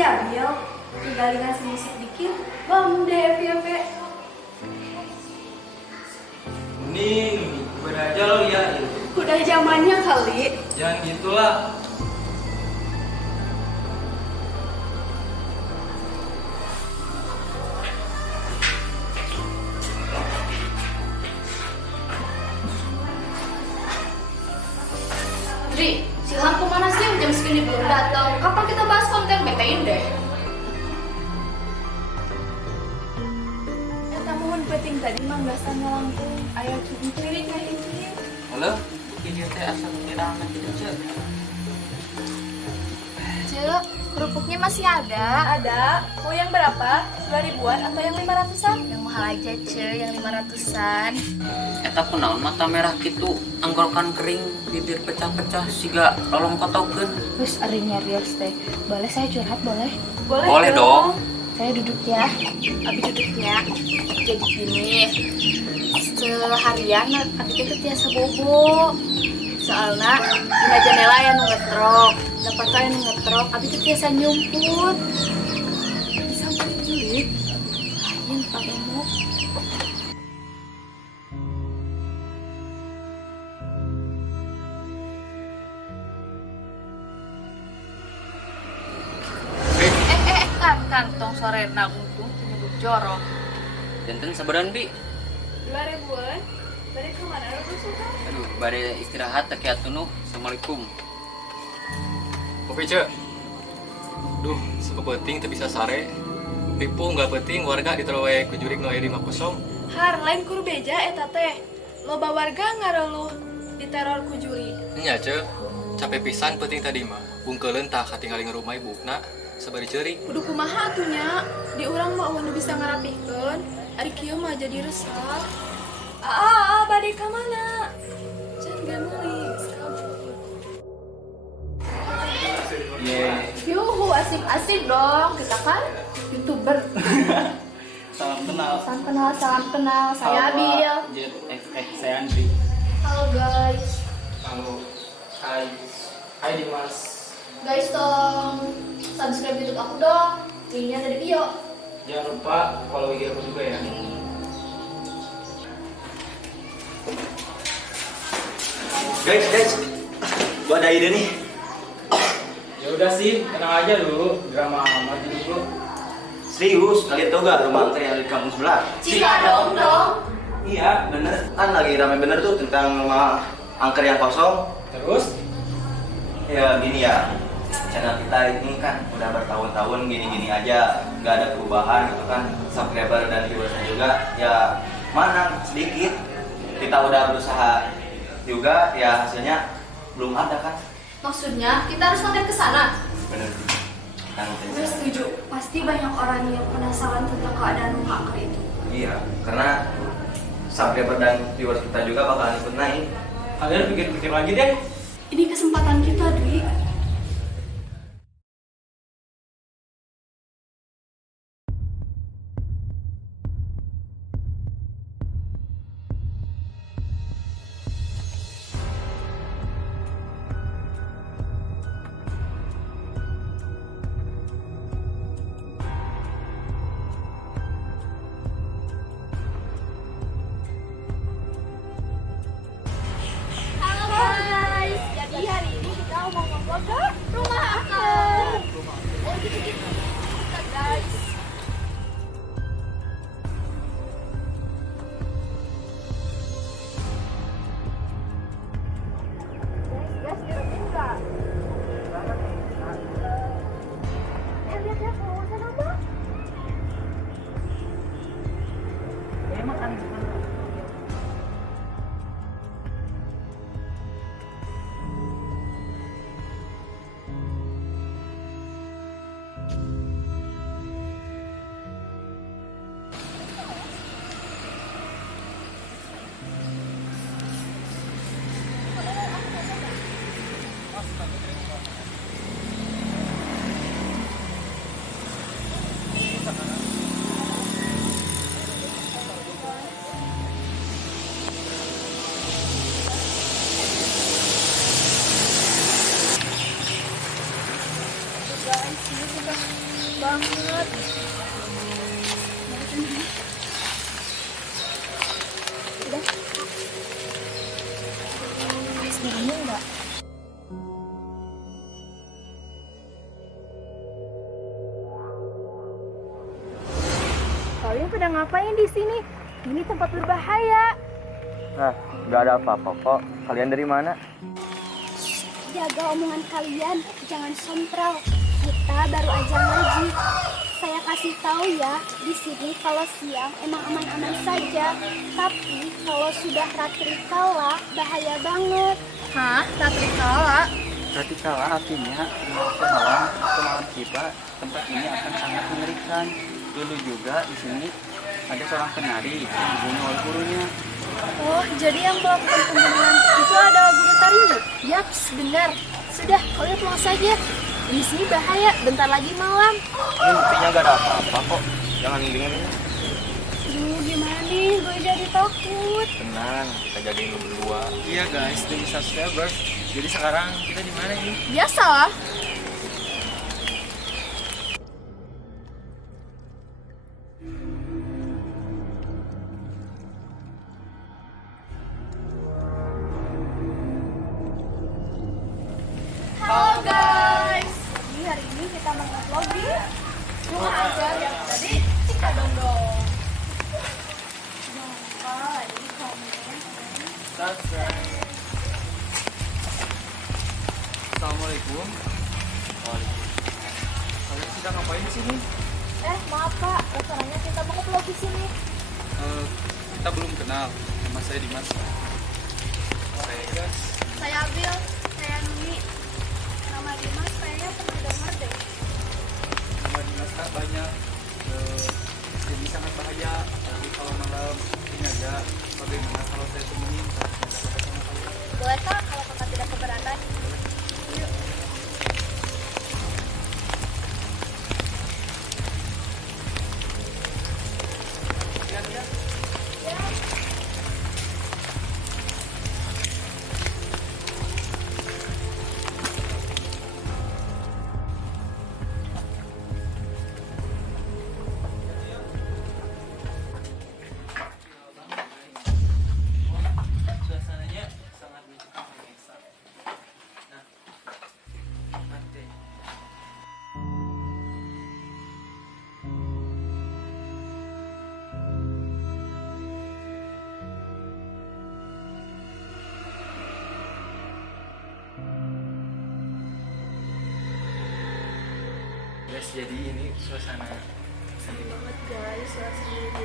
Makasih ya, Bill. Tinggal ngasih musik dikit, bom deh FYP. Mending aja lo ya. Udah zamannya kali. Jangan gitulah. Dri, si lampu mana sih? Jam segini belum datang. Kapan kita bahas konten? Betain deh. Eta mohon penting tadi manggasan langkung. Ayo kirim ya ini. Halo, ini teh asal ngirangan gitu cek. Cek, kerupuknya masih ada. Ada. Mau yang berapa? 2.000-an atau yang 500-an? Yang mahal aja, Cek, yang 500-an. Eta kunaon mata merah gitu, anggorokan kering, bibir pecah-pecah, siga lolong kotokeun. Terus arinya Rios teh. Boleh saya curhat, boleh? Boleh dong. Saya duduk ya. Abi duduknya. Jadi gini. Seharian Abi teh tiasa bobo. Soalnya dina jendela ya nu ngetrok. Dapat saya nu ngetrok, Abi teh tiasa nyumput. Sampai cilik. Yang pakai mau. Kantong sore untung nyebut jorok. Janten sabaran bi. 2.000-an? Dari kemana lu suka? Aduh, bare istirahat tak kiat tunuh. Assalamualaikum. Kopi cek. Duh, suka penting tapi bisa sare. Tipu nggak penting warga diterowe ku jurik no 50. Har, lain kur beja eta teh. Loba warga ngareluh diteror ku juri. Nya cek. Capek pisan penting tadi mah. Bungkeuleun tah katingali ngerumah ibukna sabari ceurik. Kudu kumaha atunya? Di urang mah anu bisa ngarapihkeun. Ari kieu mah jadi resah. Bade ka mana? Jangan gak nulis. Yuhu, asik-asik dong. Kita kan YouTuber. Salam kenal. Salam kenal. Saya Abil. Saya Andri. Halo guys. Halo. Hai. Hai Dimas. Guys dong, subscribe YouTube aku dong. Linknya ada di bio. Jangan lupa follow IG aku juga ya. Guys, gua ada ide nih. Ya udah sih, tenang aja dulu. Drama maju dulu. Serius, kalian tau gak rumah angker yang ada di kampung sebelah? Cikadong dong. Iya, bener. Kan lagi rame bener tuh tentang rumah angker yang kosong. Terus? Ya gini ya, channel kita ini kan udah bertahun-tahun gini-gini aja, gak ada perubahan gitu kan. Subscriber dan viewersnya juga ya mana sedikit. Kita udah berusaha juga, ya hasilnya belum ada kan. Maksudnya kita harus konten ke sana. Bener. Kan Gue setuju. Pasti banyak orang yang penasaran tentang keadaan rumah angker itu. iya, karena subscriber dan viewers kita juga bakalan ikut naik. Kalian pikir-pikir lagi deh. Ini kesempatan kita, Dwi. Halo guys. Jadi hari ini kita mau ngobrol Ini susah banget. Udah. Sebenarnya enggak. Kalian pada ngapain di sini? Ini tempat berbahaya. Nah, nggak ada apa-apa kok. Kalian dari mana? Jaga omongan kalian, jangan sompral. Kita baru aja ngaji. Saya kasih tahu ya, di sini kalau siang emang aman-aman saja. Tapi kalau sudah ratri kala, bahaya banget. Hah? Ratri kala? Berarti kala artinya di waktu malam atau malam tiba tempat ini akan sangat mengerikan. Dulu juga di sini ada seorang penari yang dibunuh oleh gurunya. Oh, jadi yang melakukan pembunuhan itu adalah guru tarinya? Yaps, benar. Sudah, kalian pulang saja. Di sini bahaya, bentar lagi malam. Ini buktinya nggak ada apa-apa kok. Jangan dengerin. Duh, gimana nih? Gue jadi takut. Tenang, kita jagain lu berdua. Iya guys, demi subscribers. Jadi sekarang kita di mana ini? Biasalah. Halo guys. Jadi hari ini kita mau nge-vlog di rumah aja yang tadi Cikadong. Jangan lupa like, komen, Assalamualaikum. Kalian sedang ngapain di sini? maaf Pak, restorannya kita mau nge-vlog di sini. Kita belum kenal. Nama saya Dimas. Saya guys. Saya Abil, saya Nuni. Nama Dimas kayaknya pernah dengar deh. Nama Dimas Kak banyak. Jadi sangat bahaya. Tapi kalau malam ini aja. Bagaimana kalau saya temenin? Boleh Kak, kalau Kakak tidak keberatan. Yuk. Suasananya sangat mencekam. Nah, mati. Guys, jadi ini suasana Seru banget guys, suasana.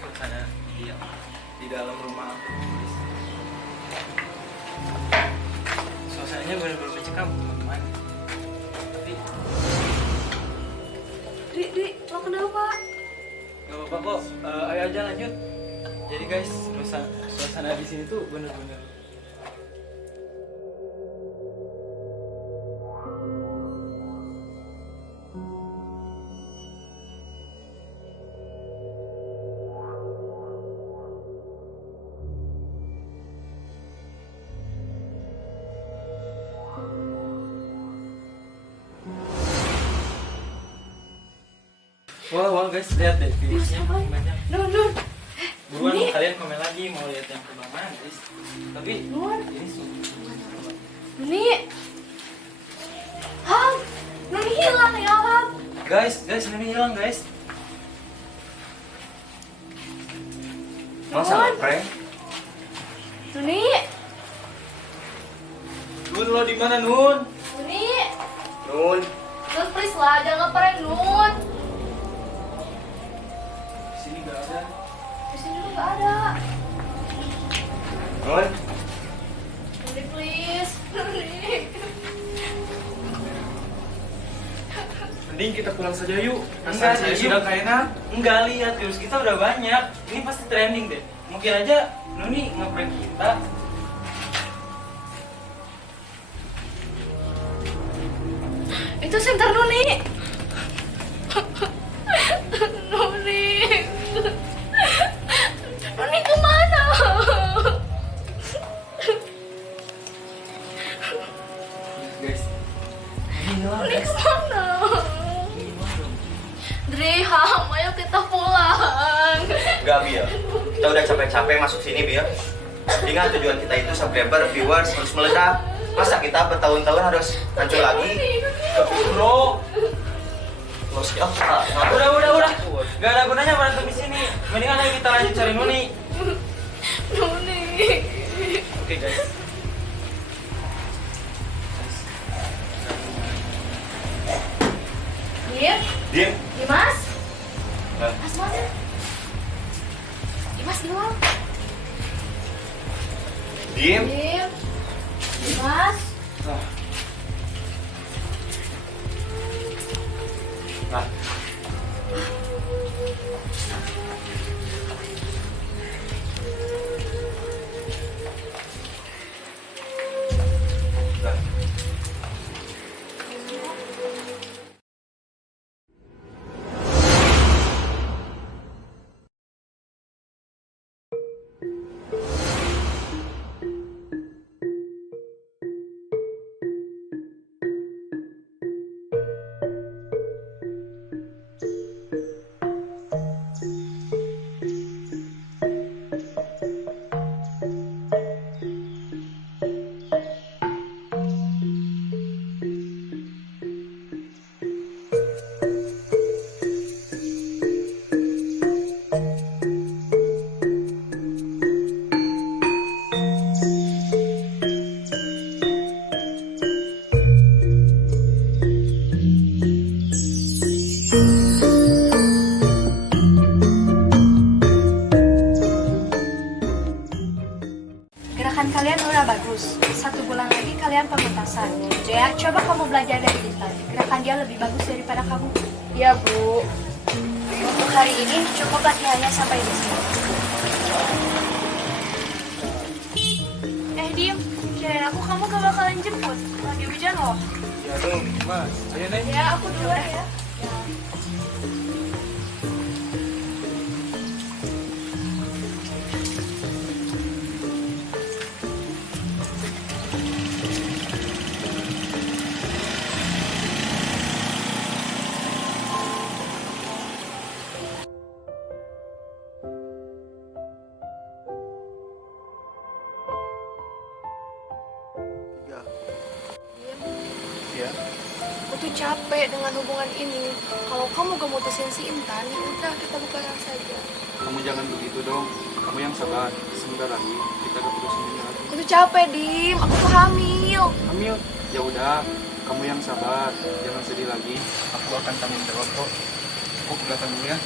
suasana di dalam rumah aku. Suasananya benar-benar mencekam, teman-teman. Tapi Di, lo kenapa? nggak apa-apa kok. Ayo aja lanjut. Jadi guys, suasana di sini tuh benar-benar Wah guys, lihat deh virusnya banyak. Nun. Buruan Ini. kalian komen lagi mau lihat yang kemana guys. Tapi Nun. ini sungguh. Nuni. Ham, Nuni hilang ya Ham. Guys, ini hilang guys. Masa Nun. prank? Nuni. Nun, lo di mana Nun? Nuni. Nun. Nun please lah, jangan ngeprank Nun. Di sini nggak ada. Di sini tuh nggak ada. Nun. Nuni please. Nuni. Mending kita pulang saja yuk. Enggak, Rasanya yuk. sudah kayak enak. Enggak, lihat virus kita udah banyak. Ini pasti trending deh. Mungkin aja Nuni ngeprank kita. Itu center Nuni. Nuni. Nuni kemana? Guys, ini hilang Nuni guys. kemana? Enggak, Bil. Kita udah capek-capek masuk sini, Bil. Ingat tujuan kita itu subscriber, viewers harus meledak. Masa kita bertahun-tahun harus hancur lagi? Bro, Los ya, udah. Gak ada gunanya berantem di sini. Mendingan ayo kita lanjut cari Nuni. Oke guys. Dim, Dim. Dimas, Hah? Mas. Dimas di luar. Dim. Dim, Dimas. Nah, Gerakan kalian udah bagus. 1 bulan lagi kalian pementasan. Jaya, coba kamu belajar dari Intan. Gerakan dia lebih bagus daripada kamu. Iya, Bu. Untuk hari ini cukup latihannya sampai di sini. Dim, kirain aku kamu gak bakalan jemput. Lagi hujan loh. ya dong, Mas. Ayo naik. Ya, aku duluan ya. Ya. Aku tuh capek dengan hubungan ini. Kalau kamu gak mutusin si Intan, ya udah kita bukan saja. Kamu jangan begitu dong. Kamu yang sabar. Sebentar lagi kita akan putusin ini lagi. Aku tuh capek, Dim. Aku tuh hamil. Hamil? Ya udah, kamu yang sabar. Jangan sedih lagi. Aku akan tanggung jawab kok. Aku ke belakang dulu ya.